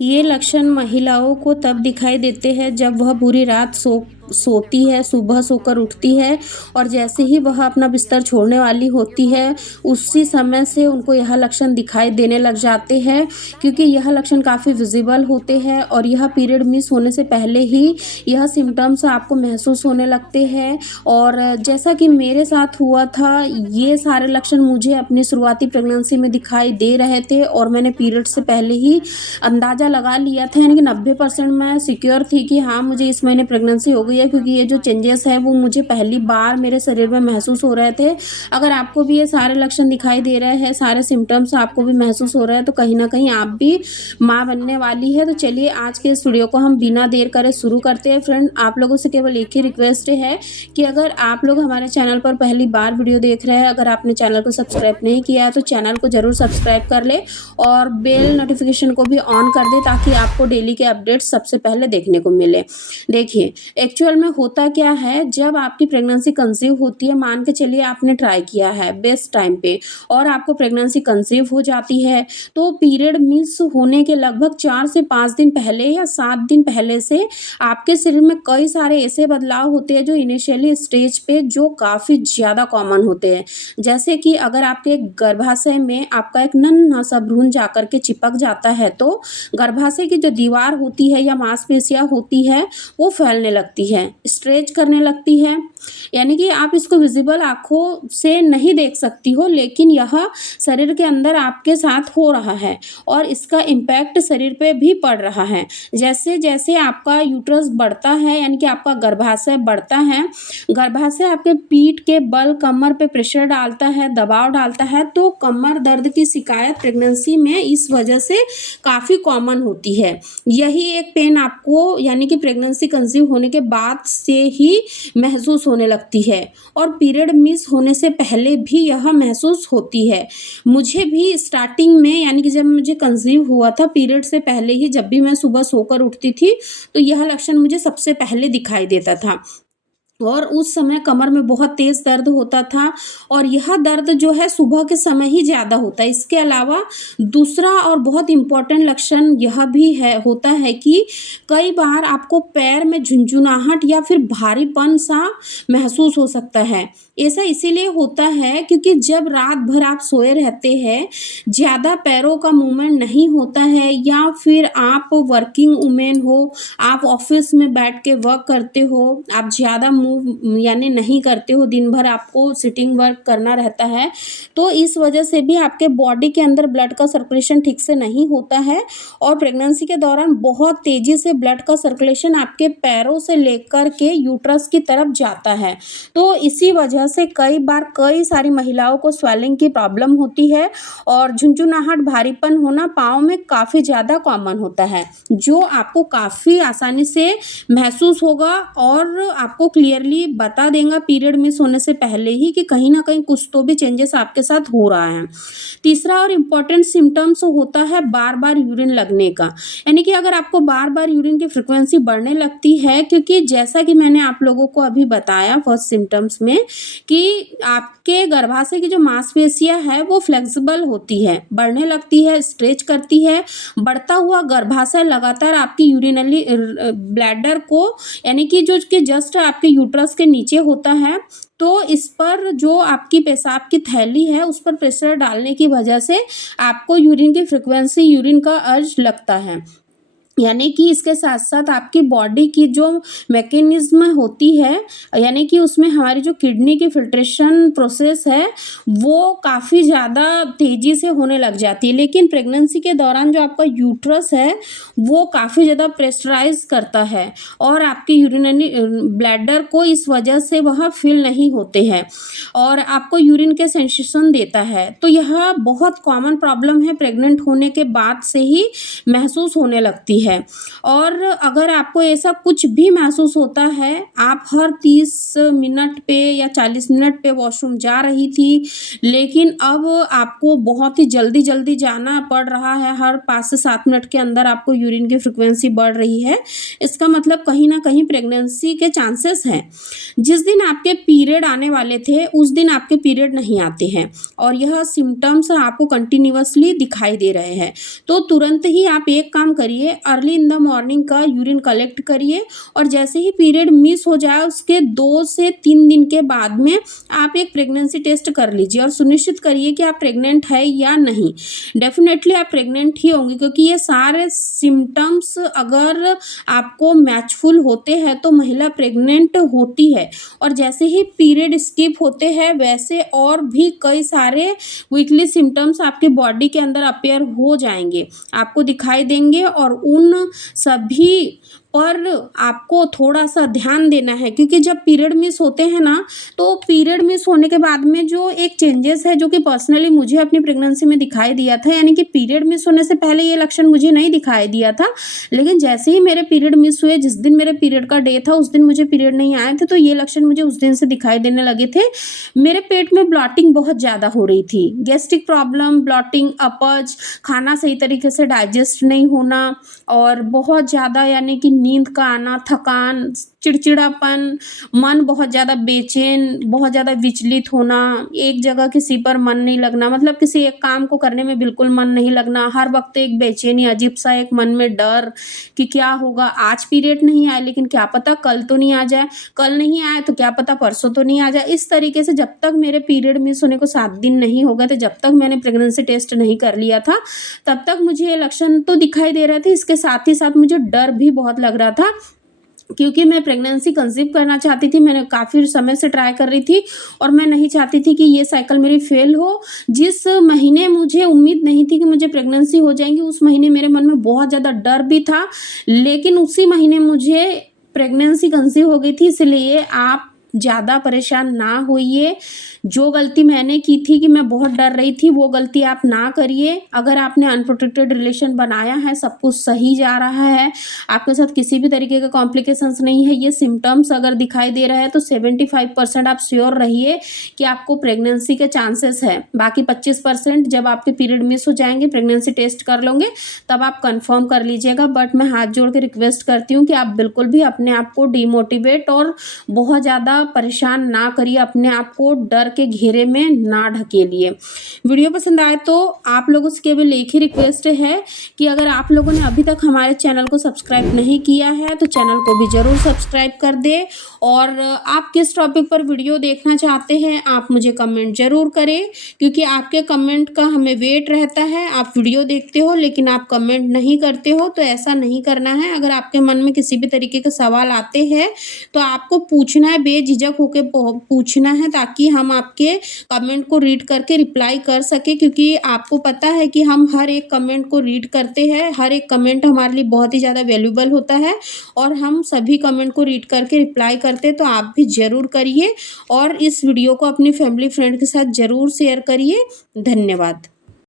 ये लक्षण महिलाओं को तब दिखाई देते हैं जब वह पूरी रात सोती है, सुबह सोकर उठती है और जैसे ही वह अपना बिस्तर छोड़ने वाली होती है, उसी समय से उनको यह लक्षण दिखाई देने लग जाते हैं, क्योंकि यह लक्षण काफ़ी विज़िबल होते हैं और यह पीरियड मिस होने से पहले ही यह सिम्पटम्स आपको महसूस होने लगते हैं। और जैसा कि मेरे साथ हुआ था, ये सारे लक्षण मुझे अपनी शुरुआती प्रेगनेंसी में दिखाई दे रहे थे और मैंने पीरियड से पहले ही अंदाज़ा लगा लिया था, यानी कि 90% मैं सिक्योर थी कि हाँ, मुझे इस महीने प्रेगनेंसी हो गई है, क्योंकि ये जो चेंजेस हैं वो मुझे पहली बार मेरे शरीर में महसूस हो रहे थे। अगर आपको भी ये सारे लक्षण दिखाई दे रहे हैं, सारे सिम्पटम्स आपको भी महसूस हो रहे हैं, तो कहीं न कहीं आप भी माँ बनने वाली है। तो चलिए आज के इस वीडियो को हम बिना देर करे शुरू करते हैं। फ्रेंड, आप लोगों से केवल एक ही रिक्वेस्ट है कि अगर आप लोग हमारे चैनल पर पहली बार वीडियो देख रहे हैं, अगर आपने चैनल को सब्सक्राइब नहीं किया है तो चैनल को ज़रूर सब्सक्राइब कर लें और बेल नोटिफिकेशन को भी ऑन कर दें, ताकि आपको डेली के अपडेट्स सबसे पहले देखने को मिले। देखिए, एक्चुअल में होता क्या है, जब आपकी प्रेगनेंसी कंसीव होती है, मान के चलिए आपने ट्राई किया है बेस्ट टाइम पे और आपको प्रेगनेंसी कंसीव हो जाती है, तो पीरियड मिस होने के लगभग 4 से 5 दिन पहले या 7 दिन पहले से आपके शरीर में कई सारे ऐसे बदलाव होते हैं जो इनिशियली स्टेज पे जो काफ़ी ज़्यादा कॉमन होते हैं। जैसे कि अगर आपके गर्भाशय में आपका एक नन्हा सा भ्रूण जाकर के चिपक जाता है, तो गर्भाशय की जो दीवार होती है या मांसपेशियाँ होती है, वो फैलने लगती है, स्ट्रेच करने लगती है। यानी कि आप इसको विज़िबल आँखों से नहीं देख सकती हो, लेकिन यह शरीर के अंदर आपके साथ हो रहा है और इसका इम्पैक्ट शरीर पे भी पड़ रहा है। जैसे-जैसे आपका यूट्रस बढ़ता है, यानी कि आपका गर्भाशय बढ़ता है, गर्भाशय आपके पीठ के बल कमर पे प्रेशर डालता है, दबाव डालता है, तो कमर दर्द की शिकायत प्रेगनेंसी में इस वजह से काफ़ी कॉमन होती है। यही एक पेन आपको यानी कि प्रेगनेंसी कंसीव होने के बाद से ही महसूस होने लगती है और पीरियड मिस होने से पहले भी यह महसूस होती है। मुझे भी स्टार्टिंग में, यानी कि जब मुझे कंसीव हुआ था, पीरियड से पहले ही जब भी मैं सुबह सोकर उठती थी, तो यह लक्षण मुझे सबसे पहले दिखाई देता था। और उस समय कमर में बहुत तेज़ दर्द होता था और यह दर्द जो है सुबह के समय ही ज़्यादा होता है। इसके अलावा दूसरा और बहुत इम्पोर्टेंट लक्षण यह भी होता है कि कई बार आपको पैर में झुनझुनाहट या फिर भारीपन-सा महसूस हो सकता है। ऐसा इसीलिए होता है क्योंकि जब रात भर आप सोए रहते हैं, ज़्यादा पैरों का मूवमेंट नहीं होता है, या फिर आप वर्किंग वूमेन हो, आप ऑफ़िस में बैठ के वर्क करते हो, आप ज़्यादा मूव यानी नहीं करते हो, दिन भर आपको सिटिंग वर्क करना रहता है, तो इस वजह से भी आपके बॉडी के अंदर ब्लड का सर्कुलेशन ठीक से नहीं होता है और प्रेगनेंसी के दौरान बहुत तेज़ी से ब्लड का सर्कुलेशन आपके पैरों से लेकर के यूट्रस की तरफ जाता है। तो इसी वजह से कई बार कई सारी महिलाओं को स्वेलिंग की प्रॉब्लम होती है और झुनझुनाहट, भारीपन होना पाँव में काफ़ी ज़्यादा कॉमन होता है, जो आपको काफ़ी आसानी से महसूस होगा और आपको क्लियरली बता देगा पीरियड मिस होने से पहले ही कि कहीं न कहीं कुछ तो भी चेंजेस आपके साथ हो रहा है। तीसरा और इम्पोर्टेंट सिम्पटम्स होता है बार-बार यूरिन लगने का, यानी कि अगर आपको बार-बार यूरिन की फ्रीक्वेंसी बढ़ने लगती है, क्योंकि जैसा कि मैंने आप लोगों को अभी बताया फर्स्ट सिम्पटम्स में कि आपके गर्भाशय की जो मांसपेशियाँ है वो फ्लेक्सिबल होती है, बढ़ने लगती है, स्ट्रेच करती है। बढ़ता हुआ गर्भाशय लगातार आपकी यूरिनरी ब्लैडर को, यानी कि जो कि जस्ट आपके यूट्रस के नीचे होता है, तो इस पर जो आपकी पेशाब की थैली है उस पर प्रेशर डालने की वजह से आपको यूरिन की फ्रीक्वेंसी, यूरिन का अर्ज लगता है। यानी कि इसके साथ-साथ आपकी बॉडी की जो मैकेनिज़्म होती है, यानी कि उसमें हमारी जो किडनी की फ़िल्ट्रेशन प्रोसेस है, वो काफ़ी ज़्यादा तेज़ी से होने लग जाती है। लेकिन प्रेगनेंसी के दौरान जो आपका यूट्रस है, वो काफ़ी ज़्यादा प्रेशराइज़ करता है और आपकी यूरिनरी ब्लैडर को इस वजह से वह फ़िल नहीं होते हैं और आपको यूरिन के सेंसेशन देता है। तो यह बहुत कॉमन प्रॉब्लम है, प्रेग्नेंट होने के बाद से ही महसूस होने लगती है। है। और अगर आपको ऐसा कुछ भी महसूस होता है, आप हर 30 मिनट पे या 40 मिनट पे वॉशरूम जा रही थी, लेकिन अब आपको बहुत ही जल्दी-जल्दी जाना पड़ रहा है, हर 5 से 7 मिनट के अंदर आपको यूरिन की फ्रीक्वेंसी बढ़ रही है, इसका मतलब कहीं न कहीं प्रेगनेंसी के चांसेस हैं। जिस दिन आपके पीरियड आने वाले थे, उस दिन आपके पीरियड नहीं आते हैं और यह सिम्पटम्स आपको कंटिन्यूअसली दिखाई दे रहे हैं। तो तुरंत ही आप एक काम करिए, अर्ली इन द मॉर्निंग का यूरिन कलेक्ट करिए और जैसे ही पीरियड मिस हो जाए उसके 2 से 3 दिन के बाद में आप एक प्रेगनेंसी टेस्ट कर लीजिए और सुनिश्चित करिए कि आप प्रेग्नेंट है या नहीं। डेफिनेटली आप प्रेग्नेंट ही होंगी, क्योंकि ये सारे सिम्पटम्स अगर आपको मैचफुल होते हैं तो महिला प्रेग्नेंट होती है। और जैसे ही पीरियड स्किप होते हैं वैसे और भी कई सारे वीकली सिम्पटम्स आपके बॉडी के अंदर अपीयर हो जाएंगे, आपको दिखाई देंगे और उन सभी पर आपको थोड़ा-सा ध्यान देना है, क्योंकि जब पीरियड मिस होते हैं ना, तो पीरियड मिस होने के बाद में जो एक चेंजेस है जो कि पर्सनली मुझे अपनी प्रेगनेंसी में दिखाई दिया था, यानी कि पीरियड मिस होने से पहले ये लक्षण मुझे नहीं दिखाई दिया था, लेकिन जैसे ही मेरे पीरियड मिस हुए, जिस दिन मेरे पीरियड का डे था उस दिन मुझे पीरियड नहीं आए थे, तो ये लक्षण मुझे उस दिन से दिखाई देने लगे थे। मेरे पेट में ब्लॉटिंग बहुत ज़्यादा हो रही थी, गैस्ट्रिक प्रॉब्लम, ब्लॉटिंग, अपच, खाना सही तरीके से डाइजेस्ट नहीं होना और बहुत ज़्यादा यानी कि नींद का आना, थकान, चिड़चिड़ापन, मन बहुत ज़्यादा बेचैन, बहुत ज़्यादा विचलित होना, एक जगह किसी पर मन नहीं लगना, मतलब किसी एक काम को करने में बिल्कुल मन नहीं लगना, हर वक्त एक बेचैनी, अजीब सा एक मन में डर कि क्या होगा, आज पीरियड नहीं आए लेकिन क्या पता कल तो नहीं आ जाए, कल नहीं आए तो क्या पता परसों तो नहीं आ जाए। इस तरीके से जब तक मेरे पीरियड मिस होने को 7 दिन नहीं हो गए थे, जब तक मैंने प्रेगनेंसी टेस्ट नहीं कर लिया था, तब तक मुझे ये लक्षण तो दिखाई दे रहे थे। इसके साथ ही साथ मुझे डर भी बहुत लग रहा था, क्योंकि मैं प्रेगनेंसी कंसीव करना चाहती थी, मैंने काफ़ी समय से ट्राई कर रही थी और मैं नहीं चाहती थी कि ये साइकिल मेरी फेल हो। जिस महीने मुझे उम्मीद नहीं थी कि मुझे प्रेगनेंसी हो जाएगी, उस महीने मेरे मन में बहुत ज़्यादा डर भी था, लेकिन उसी महीने मुझे प्रेगनेंसी कंसीव हो गई थी। इसलिए आप ज़्यादा परेशान ना होइए। जो गलती मैंने की थी कि मैं बहुत डर रही थी, वो गलती आप ना करिए। अगर आपने अनप्रोटेक्टेड रिलेशन बनाया है, सब कुछ सही जा रहा है, आपके साथ किसी भी तरीके का कॉम्प्लिकेशंस नहीं है, ये सिम्पटम्स अगर दिखाई दे रहा है तो 75% आप श्योर रहिए कि आपको प्रेगनेंसी के चांसेस है। बाकी 25% जब आपके पीरियड मिस हो जाएंगे, प्रेगनेंसी टेस्ट कर लोगे, तब आप कंफर्म कर लीजिएगा। बट मैं हाथ जोड़ के रिक्वेस्ट करती हूँ कि आप बिल्कुल भी अपने आप को डिमोटिवेट और बहुत ज़्यादा परेशान ना करिए, अपने आप को डर के घेरे में ना ढकेलिए। वीडियो पसंद आए तो आप लोगों से केवल एक ही रिक्वेस्ट है कि अगर आप लोगों ने अभी तक हमारे चैनल को सब्सक्राइब नहीं किया है तो चैनल को भी ज़रूर सब्सक्राइब कर दे, और आप किस टॉपिक पर वीडियो देखना चाहते हैं आप मुझे कमेंट ज़रूर करें, क्योंकि आपके कमेंट का हमें वेट रहता है। आप वीडियो देखते हो लेकिन आप कमेंट नहीं करते हो, तो ऐसा नहीं करना है। अगर आपके मन में किसी भी तरीके के सवाल आते हैं तो आपको पूछना है, बेझिझक होकर पूछना है, ताकि हम आपके कमेंट को रीड करके रिप्लाई कर सके, क्योंकि आपको पता है कि हम हर एक कमेंट को रीड करते हैं, हर एक कमेंट हमारे लिए बहुत ही ज़्यादा वैल्यूबल होता है और हम सभी कमेंट को रीड करके रिप्लाई करते हैं। तो आप भी ज़रूर करिए और इस वीडियो को अपनी फैमिली फ्रेंड के साथ ज़रूर शेयर करिए। धन्यवाद।